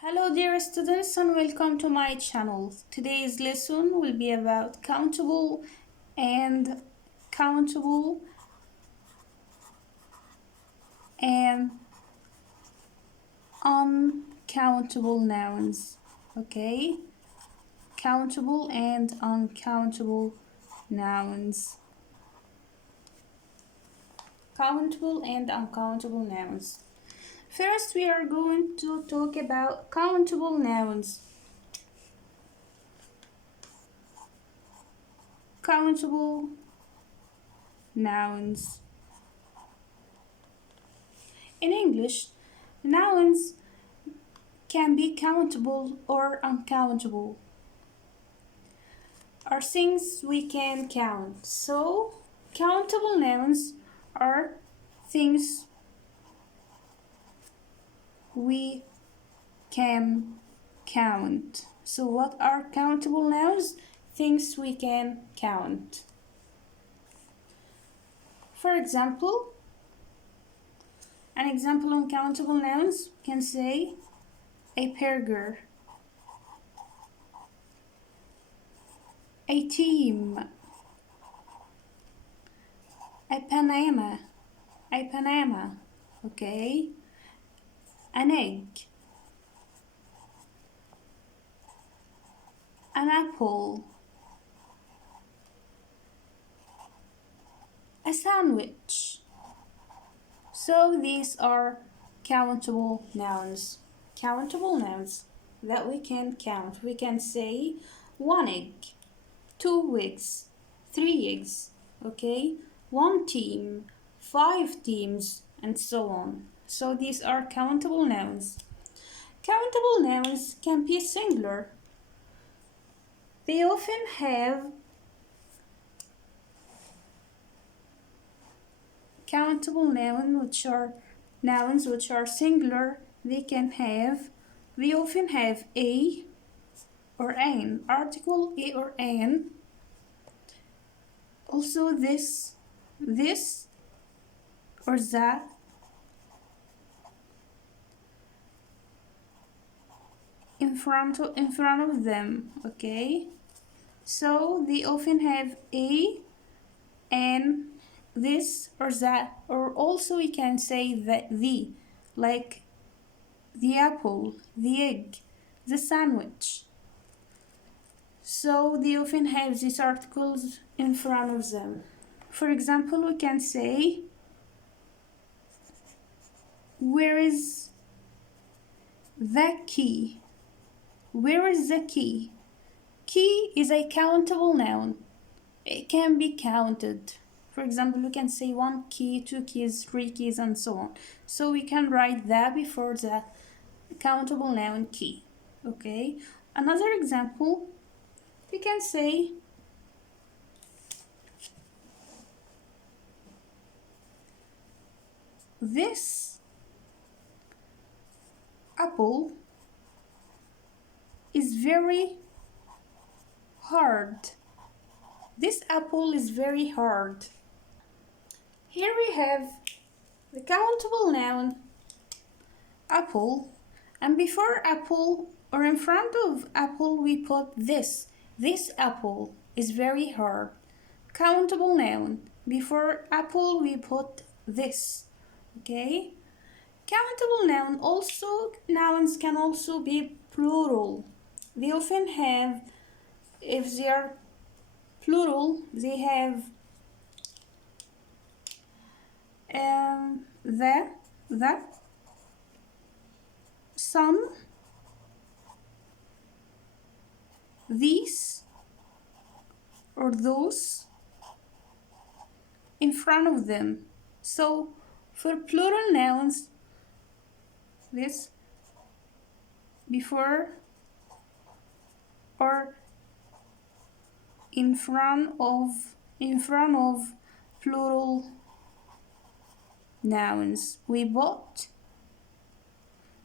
Hello dear students and welcome to my channel. Today's lesson will be about countable and countable and uncountable nouns. Okay? Countable and uncountable nouns. Countable and uncountable nouns. First, we are going to talk about countable nouns. Countable nouns. In English, nouns can be countable or uncountable. Are things we can count. So, countable nouns are things we can count. So what are countable nouns? Things we can count. For example, an example on countable nouns can say a burger, a team, a Panama, okay, an egg, an apple, a sandwich. So these are countable nouns. Countable nouns that we can count. We can say 1 egg, 2 eggs, 3 eggs, okay? 1 team, 5 teams, and so on. So these are countable nouns. Countable nouns can be singular. They often have countable nouns which are singular. We often have a or an, article a or an. Also this or that. In front of them, okay? So they often have a, and this or that, or also we can say that the, like the apple, the egg, the sandwich. So they often have these articles in front of them. For example, we can say, where is the key? Where is the key? Key is a countable noun. It can be counted. For example, we can say 1 key, 2 keys, 3 keys, and so on. So we can write that before the countable noun key. Okay? Another example, we can say this apple is very hard. This apple is very hard. Here we have the countable noun apple, and before apple or in front of apple we put this. This apple is very hard. Countable noun. Before apple we put this. Okay? Countable noun also, nouns can also be plural. They often have, if they are plural, they have the, some, these, or those in front of them. So for plural nouns, this before or in front of plural nouns we put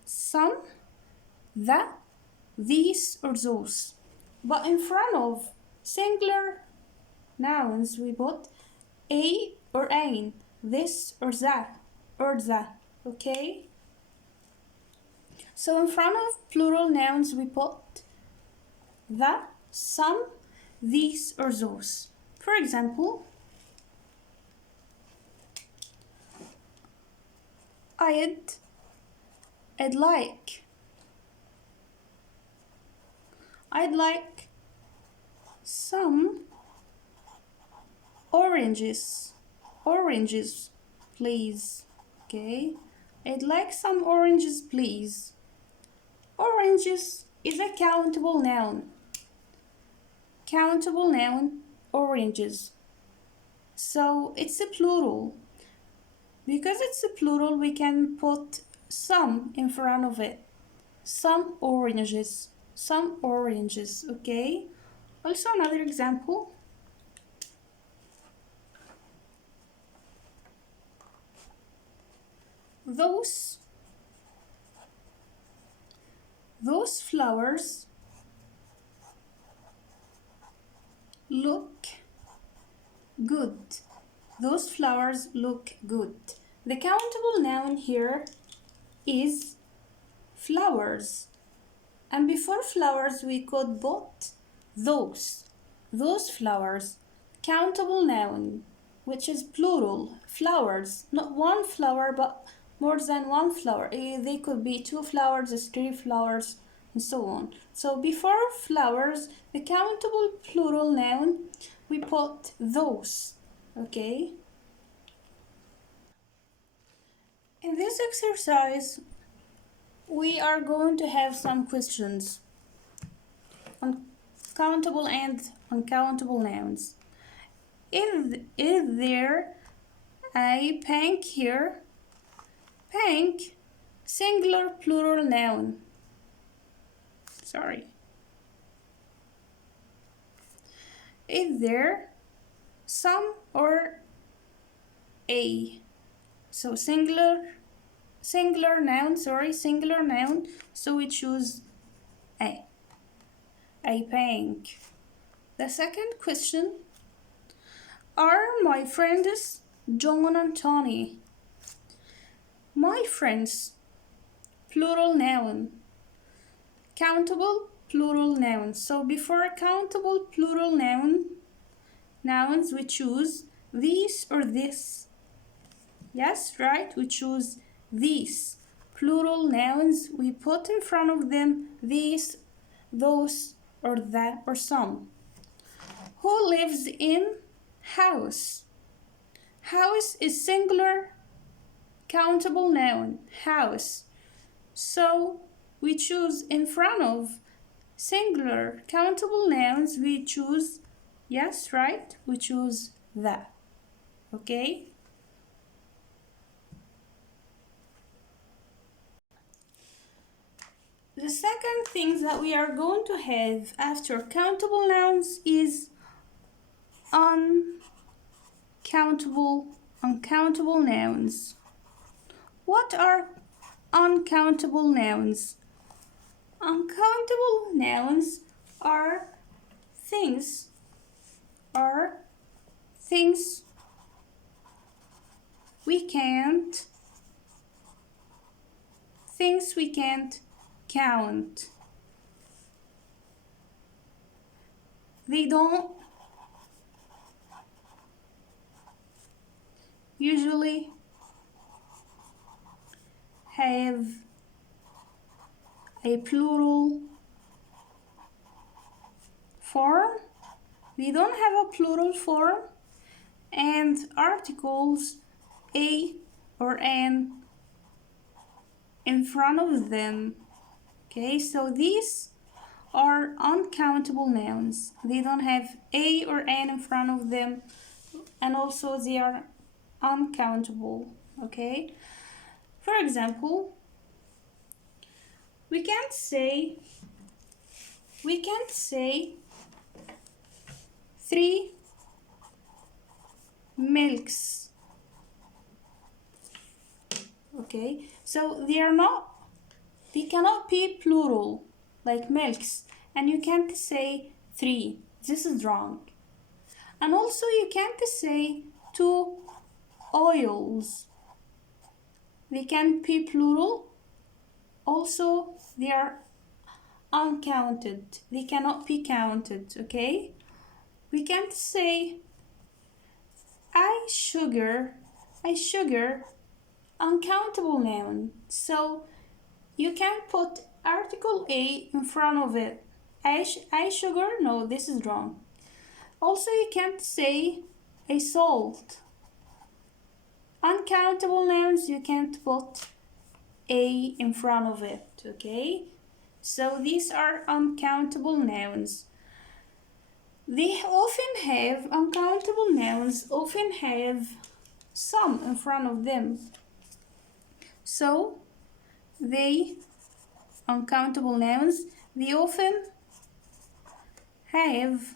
some, the, these, or those. But in front of singular nouns we put a or an, this or that, or that. Okay? So in front of plural nouns we put the, some, these, or those. For example, I'd like some oranges, please. Okay, I'd like some oranges, please. Oranges is a countable noun. Countable noun, oranges. So it's a plural. Because it's a plural, we can put some in front of it. Some oranges, okay? Also another example. Those flowers look good. Those flowers look good. The countable noun here is flowers. And before flowers, we could put those flowers. Countable noun, which is plural, flowers. Not one flower, but more than one flower. They could be 2 flowers, 3 flowers, and so on. So before flowers, the countable plural noun, we put those, okay? In this exercise, we are going to have some questions on countable and uncountable nouns. Is there a pink here? Pink, singular plural noun. Sorry. Is there some or a? So singular noun, so we choose a pink. The second question, are my friends John and Tony? My friends, plural noun. Countable plural noun. So before countable plural nouns, we choose these or this. Yes, right? We choose these. Plural nouns, we put in front of them these, those, or that, or some. Who lives in house? House is singular countable noun, house. So we choose in front of singular countable nouns, we choose, yes, right? We choose that, okay? The second thing that we are going to have after countable nouns is uncountable nouns. What are uncountable nouns? Uncountable nouns are things we can't count. They don't usually have a plural form. They don't have a plural form, and articles a or an in front of them. Okay, so these are uncountable nouns. They don't have a or an in front of them, and also they are uncountable. Okay, for example, we can't say 3 milks. Okay, so they cannot be plural like milks, and you can't say 3. This is wrong. And also you can't say 2 oils. They can't be plural. Also, they are uncounted. They cannot be counted, okay? We can't say I sugar, uncountable noun. So you can't put article A in front of it. I sugar, no, this is wrong. Also, you can't say a salt. Uncountable nouns, you can't put A in front of it, okay? So these are uncountable nouns. Uncountable nouns often have some in front of them. So uncountable nouns, they often have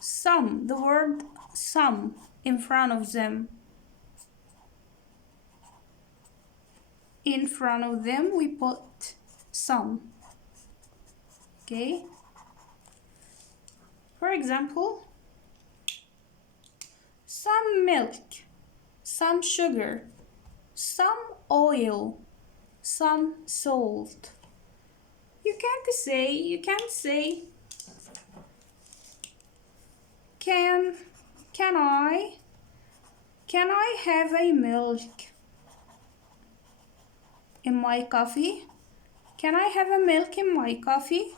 some, the word some in front of them. In front of them we put some, okay? For example, some milk, some sugar, some oil, some salt. You can't say can I have a milk in my coffee? Can I have a milk in my coffee?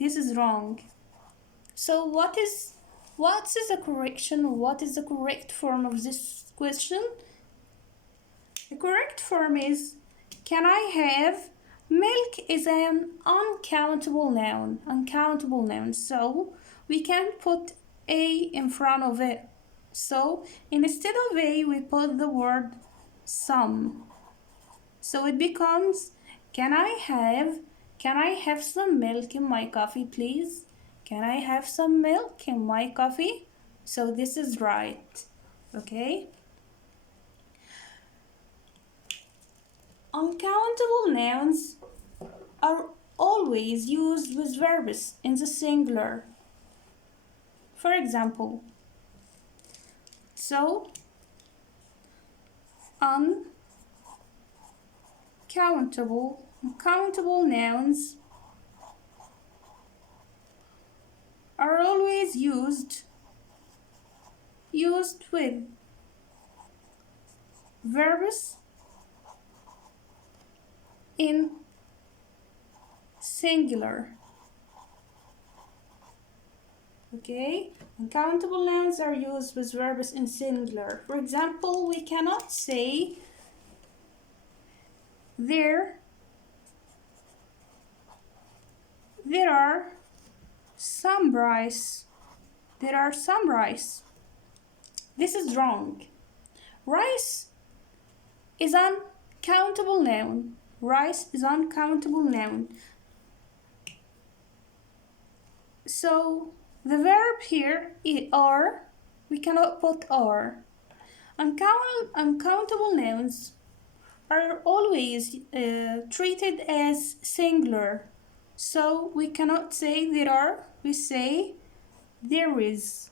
This is wrong. So what is the correction? What is the correct form of this question? The correct form is can I have. Milk is an uncountable noun. Uncountable noun. So we can't put a in front of it. So instead of a we put the word some. So it becomes can I have some milk in my coffee, please? Can I have some milk in my coffee? So this is right. Okay? Uncountable nouns are always used with verbs in the singular. For example, so uncountable nouns are always used with verbs in singular. Okay, uncountable nouns are used with verbs in singular. For example, we cannot say there are some rice. There are some rice. This is wrong. Rice is uncountable noun. Rice is uncountable noun. So the verb here is are. We cannot put are. Uncountable nouns are always treated as singular. So we cannot say there are. We say there is.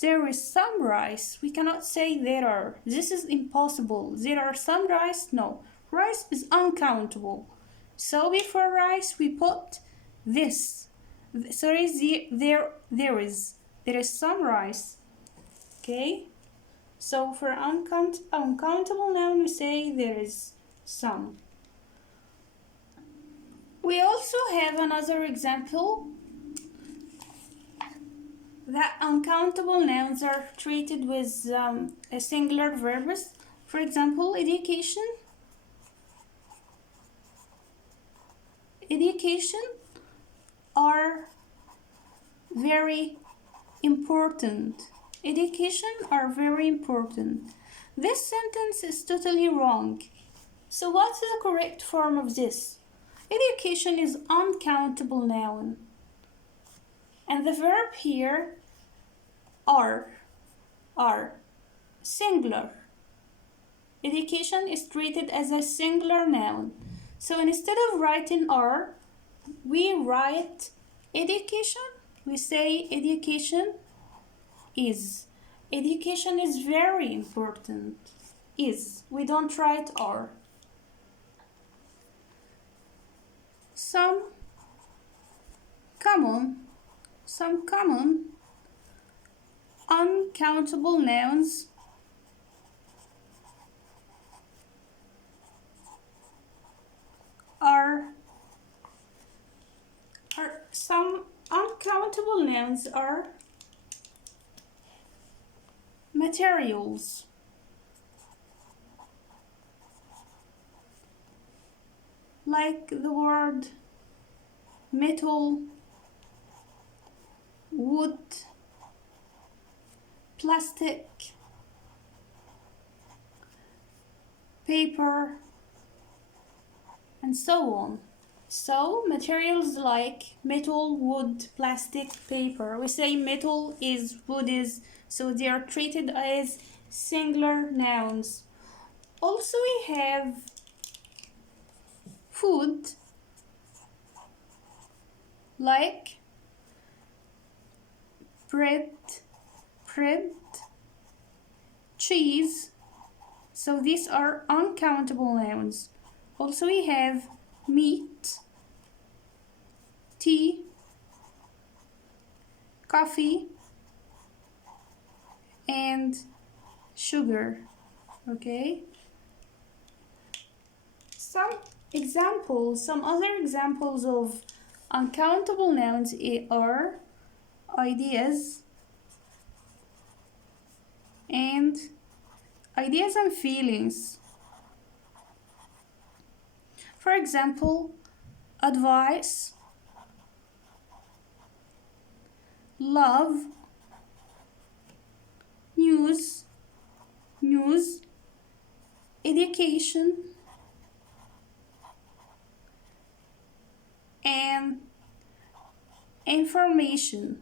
There is some rice. We cannot say there are. This is impossible. There are some rice. No. Rice is uncountable. So before rice we put this. Sorry, there is some rice. Okay? So for uncountable noun we say there is some. We also have another example that uncountable nouns are treated with a singular verbs. For example, education. Education are very important. Education are very important. This sentence is totally wrong. So what's the correct form of this? Education is uncountable noun. And the verb here are singular. Education is treated as a singular noun. So instead of writing are, we write education. We say education is. Education is very important. Is. We don't write are. some common uncountable nouns are materials, like the word metal, wood, plastic, paper, and so on. So materials like metal, wood, plastic, paper. We say metal is, wood is, so they are treated as singular nouns. Also we have food, like bread, cheese. So these are uncountable nouns. Also we have meat, tea, coffee, and sugar. Okay? Some other examples of uncountable nouns are ideas and feelings. For example, advice, love, news, education, and information.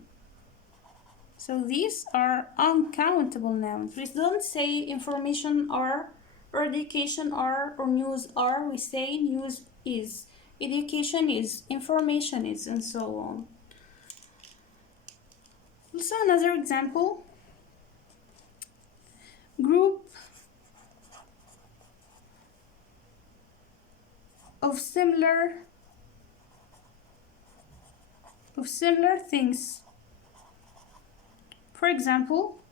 So these are uncountable nouns. We don't say information are, or education are, or news are. We say news is, education is, information is, and so on. Also another example, group of similar things. For example,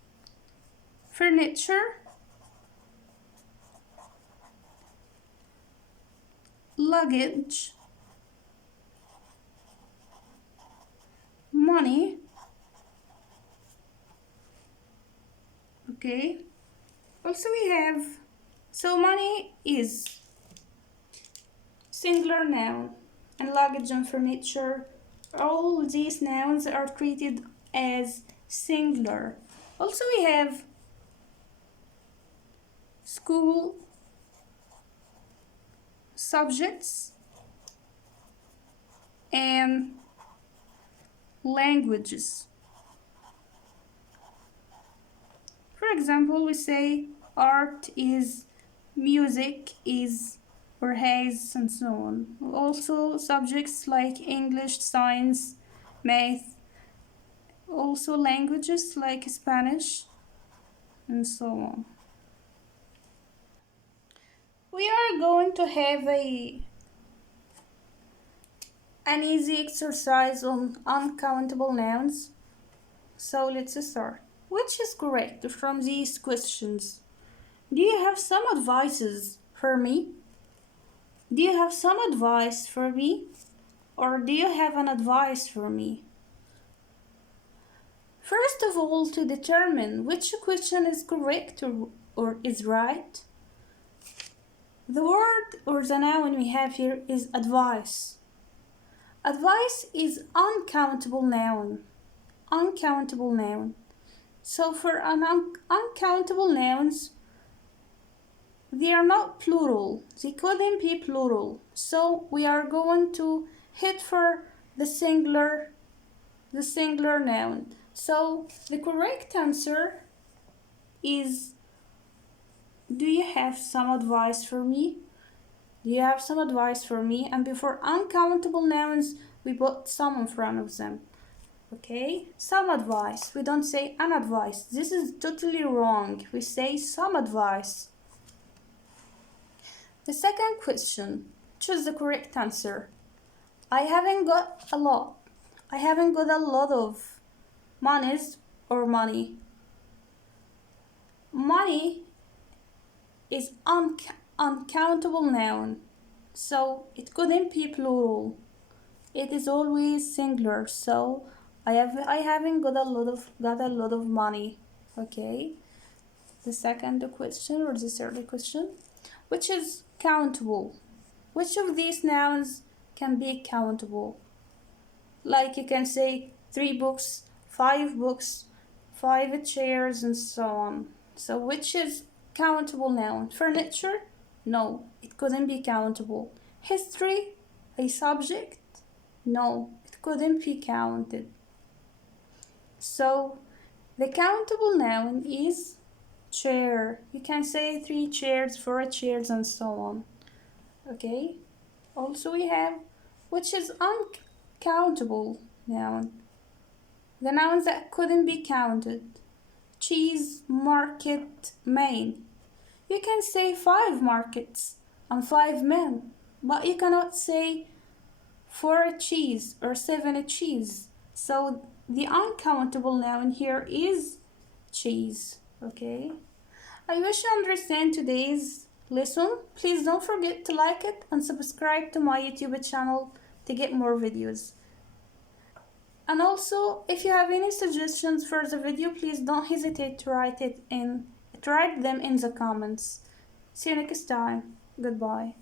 furniture, luggage, money. Okay. Also we have, so money is singular noun, and luggage and furniture, all these nouns are treated as singular. Also we have school, subjects, and languages. For example, we say art is, music is, or has, and so on. Also subjects like English, science, math. Also languages like Spanish, and so on. We are going to have an easy exercise on uncountable nouns. So let's start. Which is correct from these questions? Do you have some advices for me? Do you have some advice for me? Or do you have an advice for me? First of all, to determine which question is correct or is right, the word or the noun we have here is advice. Advice is uncountable noun. Uncountable noun. So for uncountable nouns, they are not plural. They couldn't be plural. So we are going to hit for the singular noun. So the correct answer is, do you have some advice for me? Do you have some advice for me? And before uncountable nouns, we put some in front of them. Okay, some advice. We don't say an advice. This is totally wrong. We say some advice. The second question, choose the correct answer. I haven't got a lot. I haven't got a lot of monies or money. Money is uncountable noun, so it couldn't be plural. It is always singular, so I haven't got a lot of money. Okay. The second question or the third question, which is countable? Which of these nouns can be countable? Like you can say 3 books, 5 chairs, and so on. So which is countable noun? Furniture? No, it couldn't be countable. History? A subject? No, it couldn't be counted. So the countable noun is chair. You can say 3 chairs, 4 chairs, and so on. Okay. Also we have which is uncountable noun. The nouns that couldn't be counted. Cheese, market, main. You can say 5 markets and 5 men, but you cannot say 4 cheese or 7 cheese. So the uncountable noun here is cheese. Okay. I wish you understand today's lesson. Please don't forget to like it and subscribe to my YouTube channel to get more videos. And also, if you have any suggestions for the video, please don't hesitate to write them in the comments. See you next time. Goodbye.